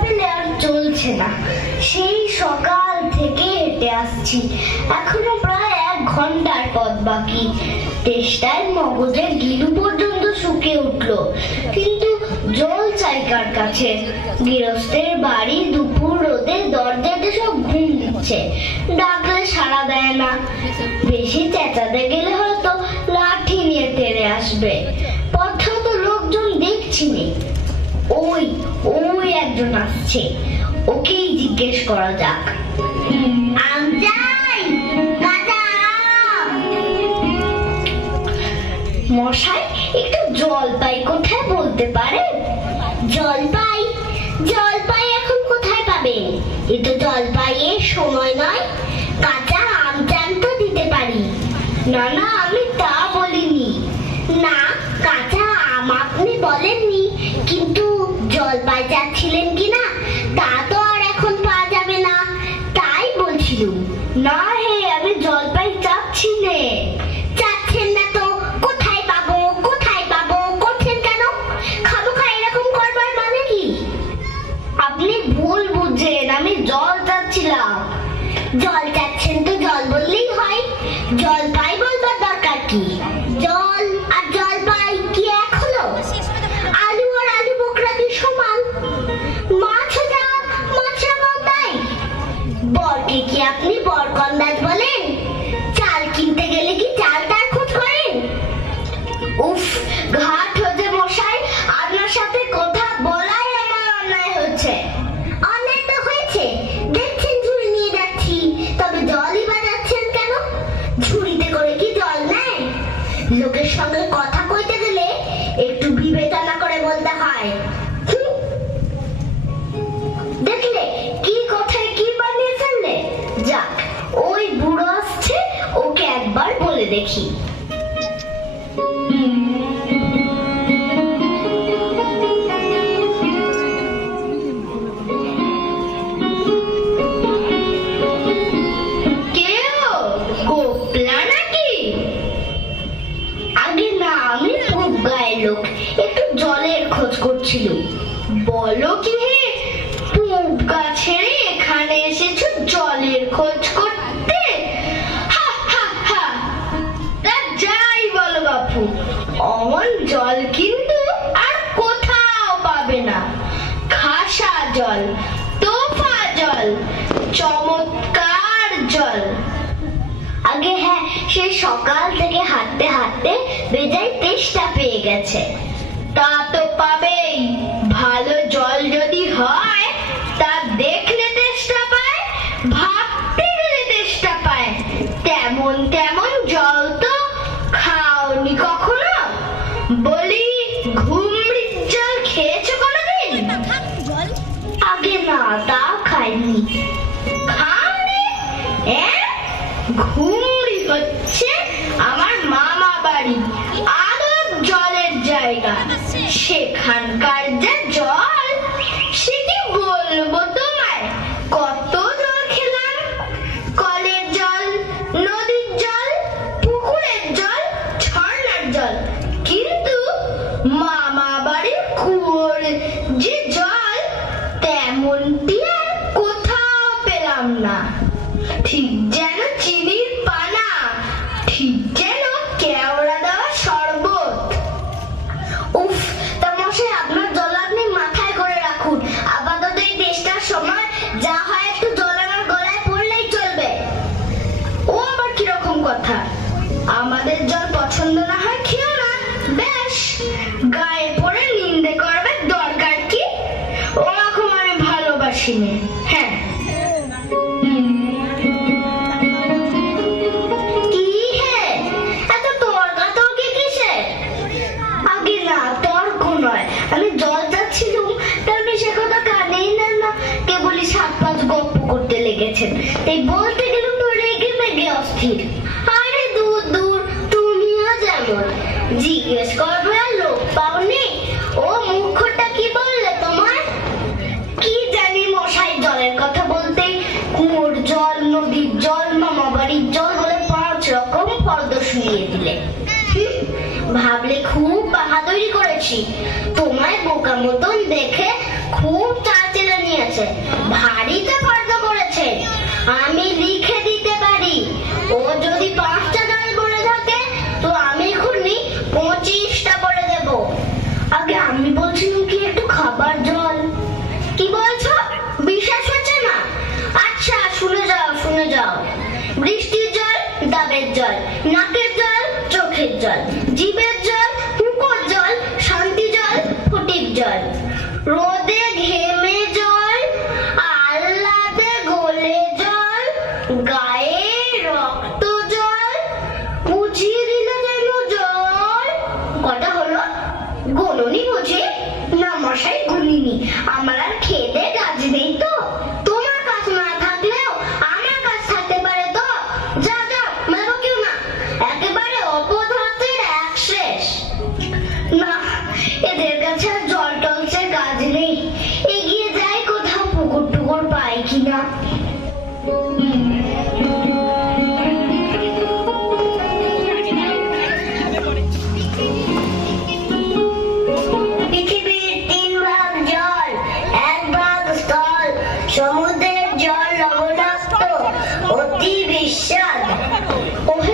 পেলে আর চলছে না। সেই সকাল থেকে হেঁটে আসছি। এখনও প্রায় এক ঘণ্টার পথ বাকি। তেষ্টায় মগজের গিলু পর্যন্ত শুকিয়ে উঠল। কিন্তু জল চাই কার কাছে? গৃহস্থের বাড়ি, দুপুর, রোদে, দরজাতে সব ঘুম দিচ্ছে। ডাকলে সাড়া দেয় না। বেশি চেঁচাতে গেলে হয়তো লাঠি নিয়ে তেড়ে আসবে। পথে তো লোকজন দেখছি নে। ওই ওই একজন আসছে। ওকেই জিজ্ঞেস করা যাক। মশাই, একটু জলপাই কোথায় বলতে পারে জলপাই? জলপাই এখন কোথায় পাবেন? এ তো জল পাইয়ের সময় নয়। কাঁচা আম চান তো দিতে পারি। না না জল চাচ্ছেন তো জল বললেই হয়। জল দেখি। একটু জলের খোঁজ করছিল বলো কি হে গাছের অমন জল কিন্তু আর কোথাও পাবে না। খাসা জল, তোফা জল, চমৎকার জল। আগে হ্যাঁ সেই সকাল থেকে হাঁটতে হাঁটতে বেজায় তেষ্টা পেয়ে গেছে। তা তো পাবেই। ভালো জল যদি হয়, তা দেখলে তেষ্টা পায় ভাবতে আগে না তা খাইনি হচ্ছে আমার মামা বাড়ি। আদর জলের জায়গা। সেখানকার জল সে কি বলব তোমায়, কত জল খেলাম? কলের জল, নদীর জল, পুকুরের জল, ঝর্ণার জল। কিন্তু মামা ঠিক যেন চিনির পানা, ঠিক যেন কেওড়া দেওয়া শরবত। উফ, তা মশাই, আপনার জল আপনি মাথায় করে রাখুন। আপাতত এই দেশটার সময় যা হয় একটু জল আমার গলায় পড়লেই চলবে। ও আবার কীরকম কথা? আমাদের জল পছন্দ না হয় খেও না। বেশ গায়ে পড়ে নিন্দে করবে দরকার কি? ওরকম আমি ভালোবাসি। হ্যাঁ। গেছেন তাই বলতে গেলে রেগে মেগে অস্থির। আরে দূর দূর, তুমিও যেমন। জিজ্ঞেস করবে আর লোক পাওনি ও মুখটা কি বললে তোমার? কি জানি মশাই জলের কথা বলতে। জল, নদীর জল, মামা বাড়ির জল বলে পাঁচ রকম পর্দ শুনিয়ে দিলে। ভাবলে খুব বাহাদুরি করেছি। তোমায় বোকা মতন দেখে খুব চা চেলে নিয়েছে। ভারী তো আমি বলনি বুঝে? না মশাই বলিনি। আমার আর খেয়ে Stop, stop, stop, stop. Oddi